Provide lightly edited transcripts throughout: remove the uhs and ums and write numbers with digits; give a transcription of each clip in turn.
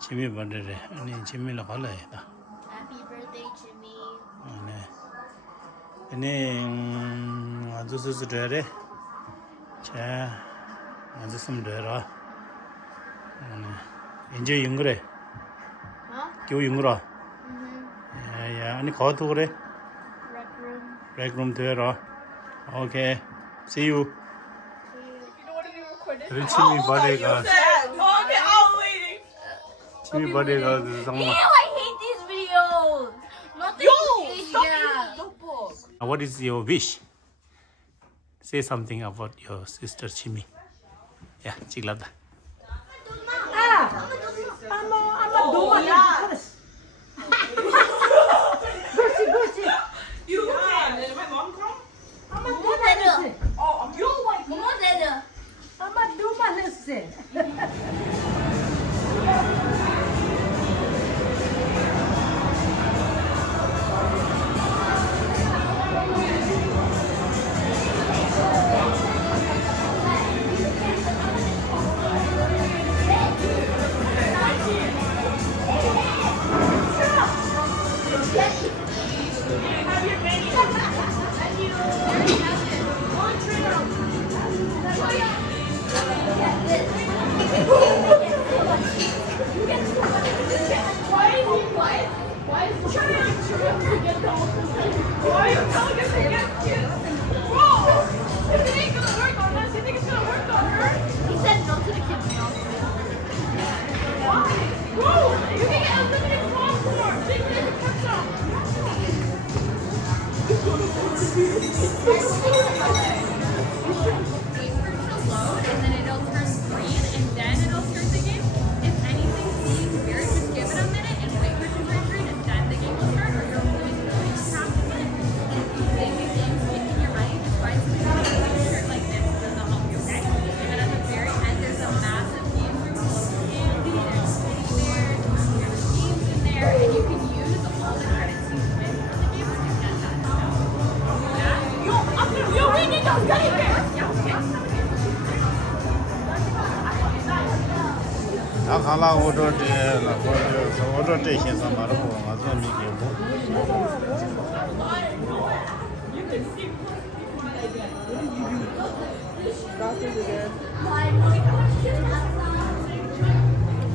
Jimmy birthday. Ani Jimmy la khala ya. Happy birthday, Jimmy. Ani azu su dere. Cha azu sum dere. Enjoy yungre. Huh? Kyo yungra. Ya ani kha to kore. Rec room. Rec room dere. Okay. See you. You don't want to be recorded? Jimmy birthday ga. Oh, okay, I'm waiting. Jimmy birthday ga sang. Ew, I hate these videos. Nothing. Stop Yeah. eating the book. What is your wish? Say something about your sister Jimmy. Yeah, chiglada. You can. Did my mom come? 뭐 되려? Oh, you like 뭐 되려? Why are you telling us to get kids? Bro, if it ain't gonna work on us, you think it's gonna work on her? He said no to the kids meal. Why? Bro, you can get unlimited popcorn. Big leg ketchup. Wait for it to load and then it'll turn green and then it'll start the game. If anything seems weird, just give it a minute and wait for it to turn green and then the game will start or you'll lose half of it. And if you think the game's taking your money, just find something like a shirt like this and they'll help you, okay? And then at the very end there's a massive game room full of candy, there's teddy bears, there's games in there, and you can use all the credits you win from the games to get that stuff. Yeah? Yo, we need those teddy bears. 다 갈라 오더 데라 오더 데 신사 말고 맞아 미게고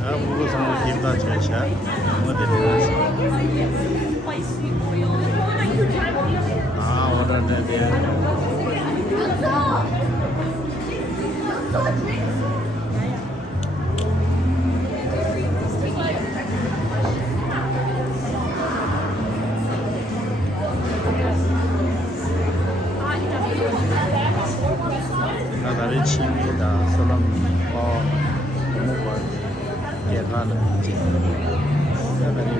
아 보고 성 김다 제샤 뭐 되는 아 오더 데 나다리 침이다 솔람 뭐가 예가는 나다리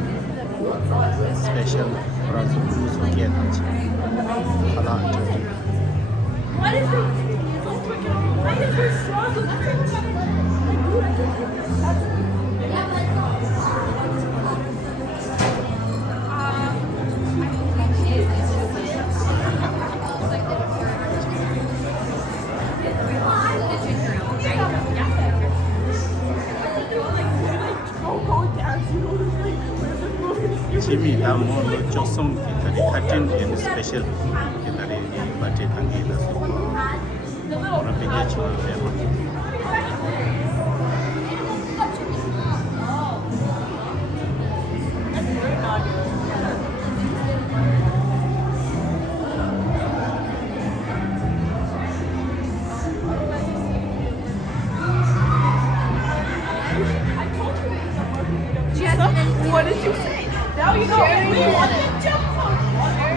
스페셜 프라즈 무슨 같이 하나 저기 Why is it so freaking? Why is it strong? Dude, I can't. 지미 나뭐 조금 기타리 같은 게 스페셜 기타리 바티 관계다 그런 게 좋은 데 What did you say? Now you know we want to jump on water.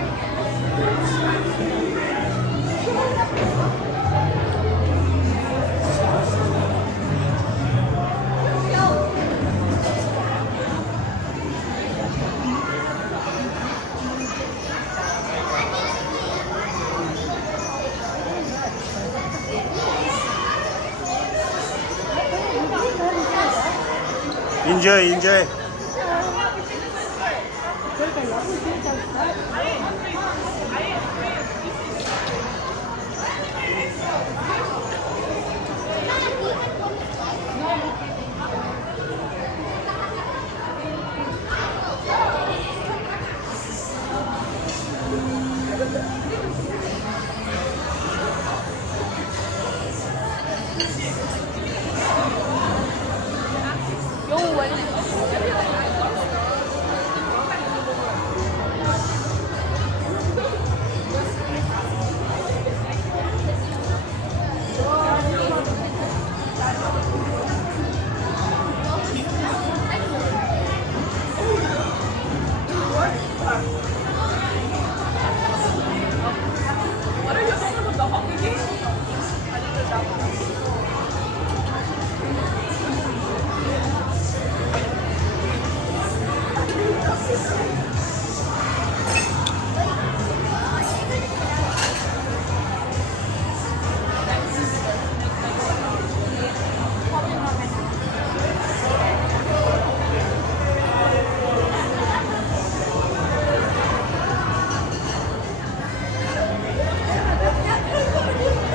Enjoy.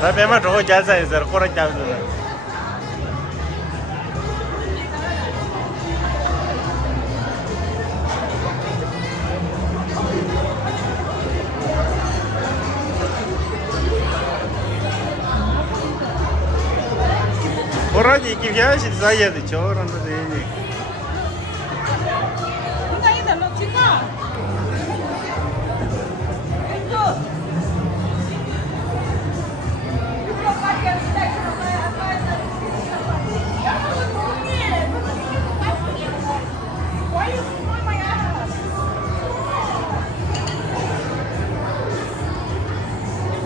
Tapi emang dong jasa ya, sir. Kurang jauh tu. Kurang ni kira sih saya tu, orang tu ni.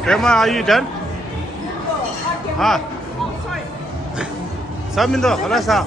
Grandma, are you done? Ah. Samindo, halasa.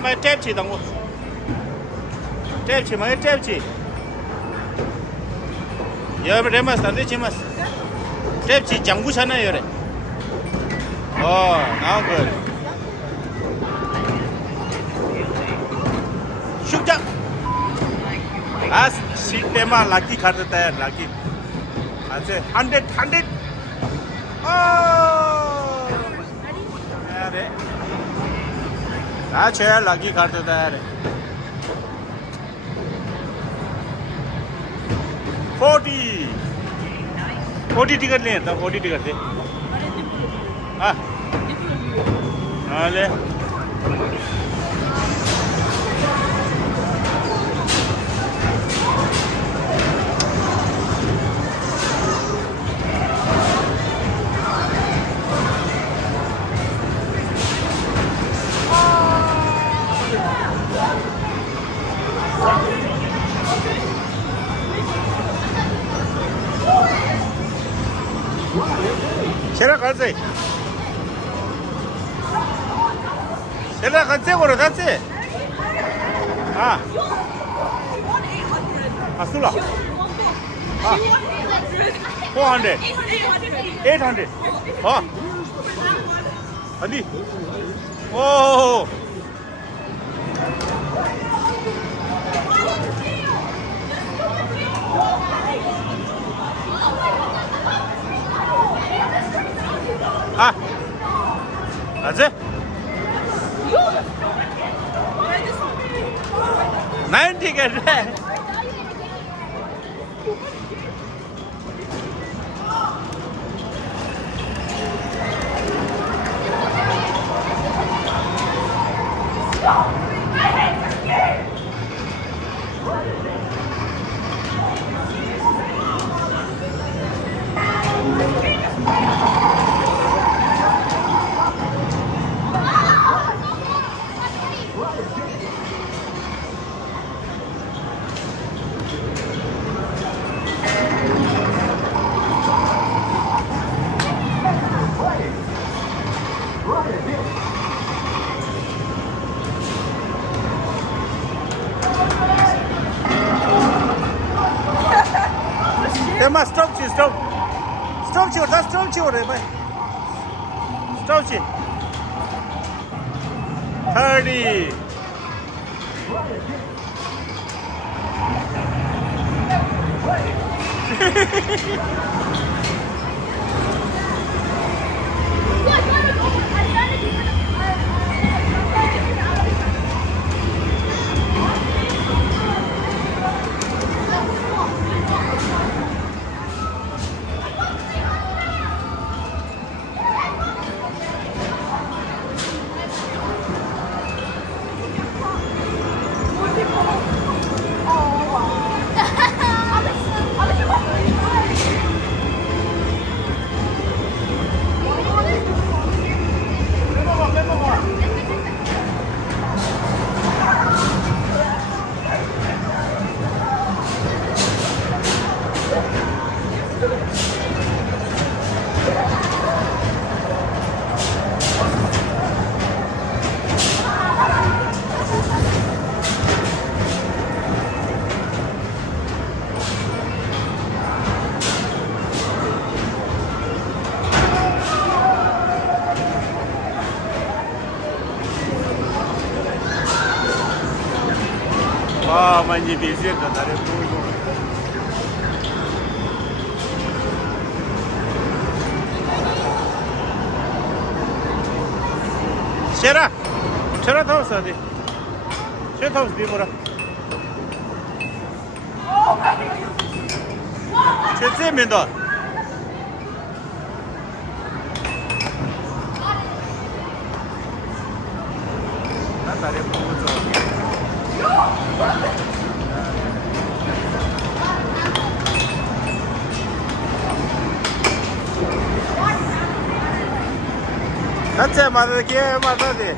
买摘皮等我，摘皮买摘皮，要不然嘛，三十斤嘛，摘皮酱骨钱呢有的，哦，那个，शुक जा, आज सीखने में Laki खा देता है Laki, आज 100, अरे आज है लाकी खा देता है रे 40 टिकट ले तो 40 टिकट दे हाँ हाँ ले शेरा खाते शेरा खाते बोलो खाते हाँ असुला हाँ 400 800 हाँ अभी ओह 아, 맞지? 90 그래. Emma, stop chị, stop. Stop chị, ta stop chị rồi mày. Stop chị. 30. 와, 많이 비슷했다. 나를 보고. Shera, Shera tavus hadi. Shera tavus değil bura. Çetse mi da? Ben de yapımı That's mother ke mother de.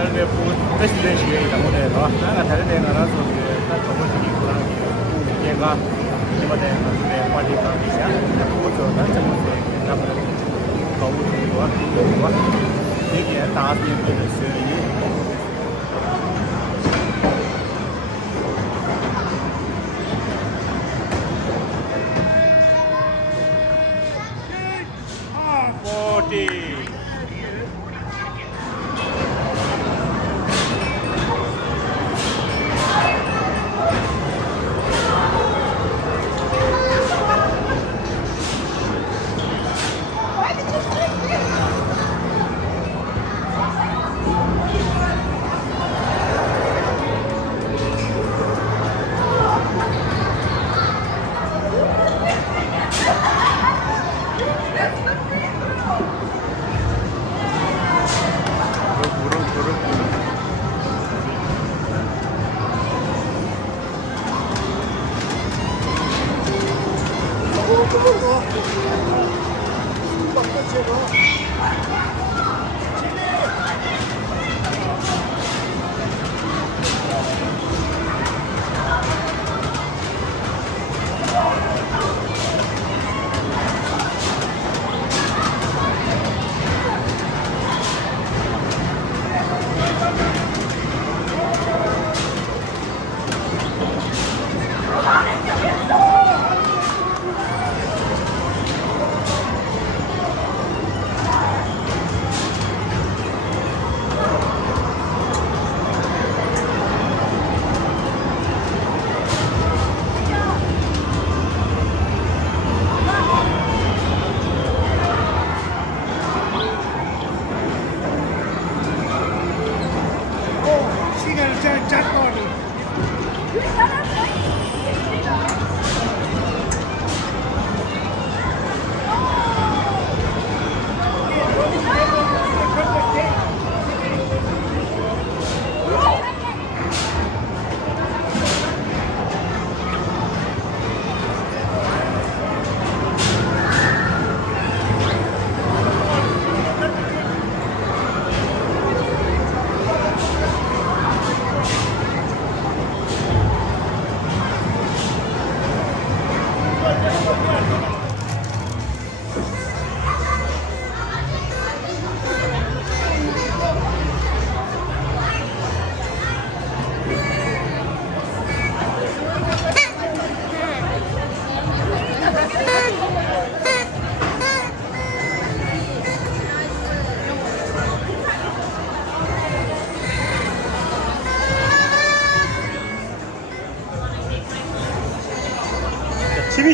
다른데 보고 베스트된 시에 잘못해 너 나가 다른데 나라서 나 저번 주기 그런 게 얘가 이번에 내 빨리 가기야 그것도 나 잘못해 나도 거울 좋아 이게 다 비슷한 소리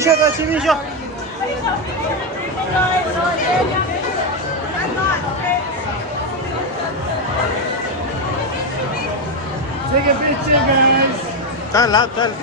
秀的齐明秀。Take a picture, guys. 再来，再来。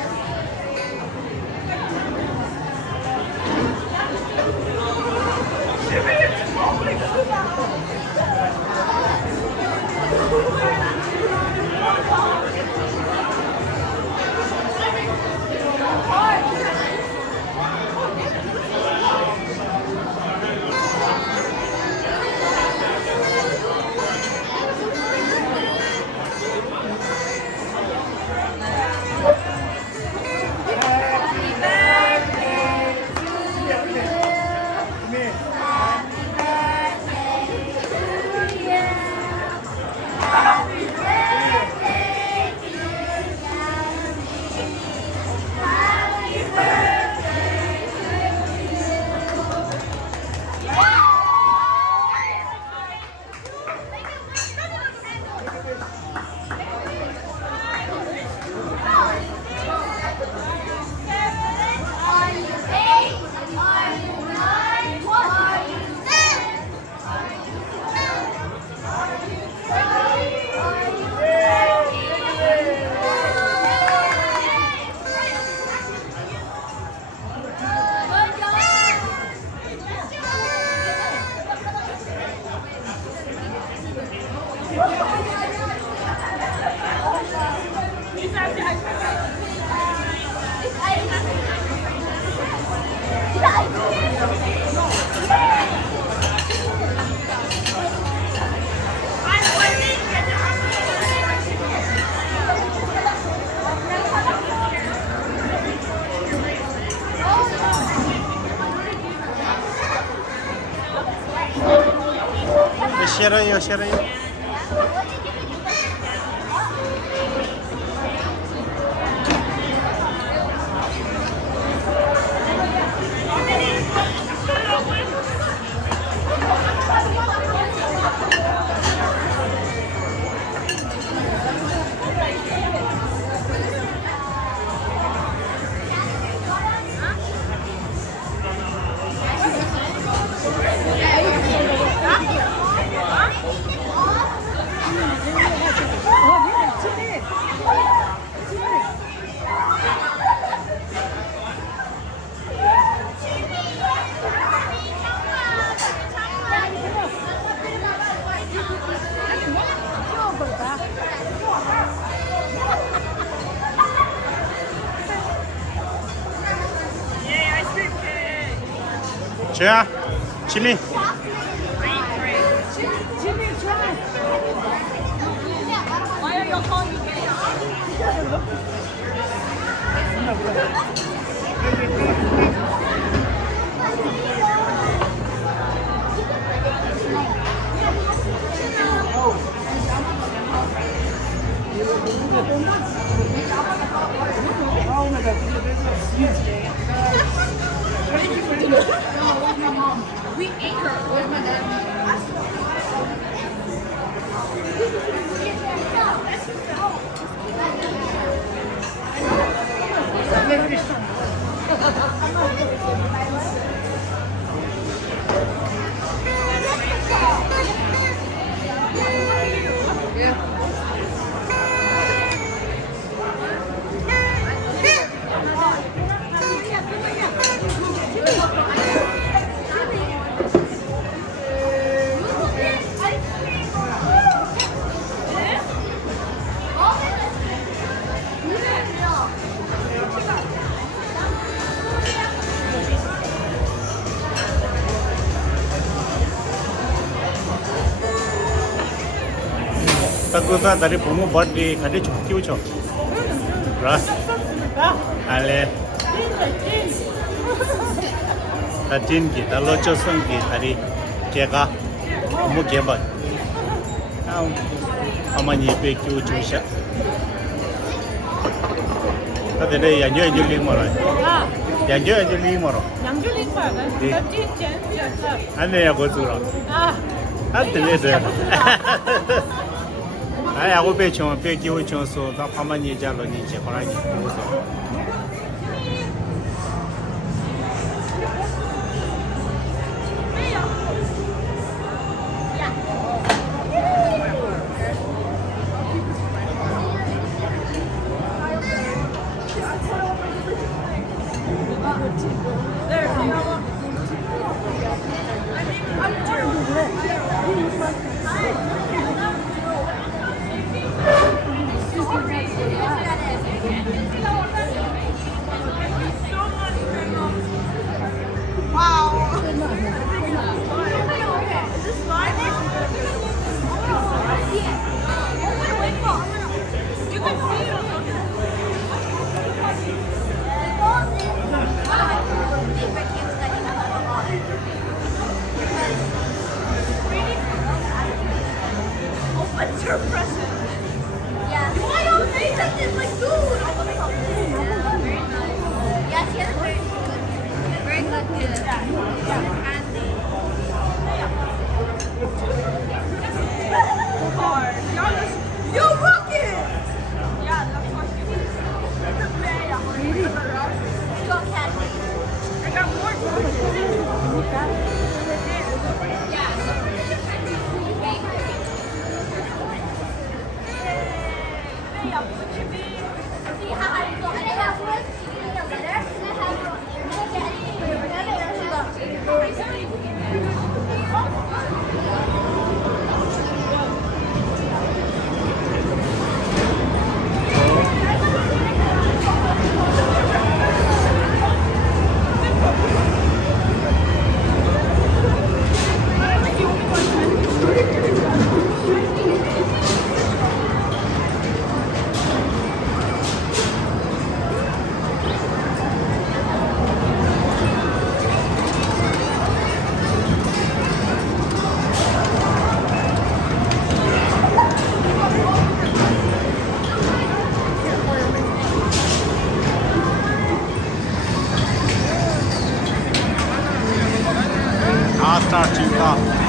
싫어요, 싫어요. 자, 지민. Why are y'all calling me gay? We ate her. Where's my dad? Takusa dari pumu buat di kade cuci ucap. Ras. Ale. Tatin kita lojo sengki hari kega pumu kebat. Amani pe cuci ucap. Tapi deh yang jual jual lima orang. Yang jual jual lima orang. 양주 링파가 찐 Ane ya gozura. 아, Ate leder. Ai aku pe chong pe ki wo chong so ta phama ni ja lo ni che khora ni so. That's her present. Yeah. Why don't they take this like dude? I want to Yeah, very nice. Yeah, she has a very good gift. Candy. Hard. Y'all just, yo, Rocket! Yeah, that's what she is. Go candy. I got more chocolate. Hey, what you mean? See how I go. And I have one. She gave me a letter. And I have I'll start you off.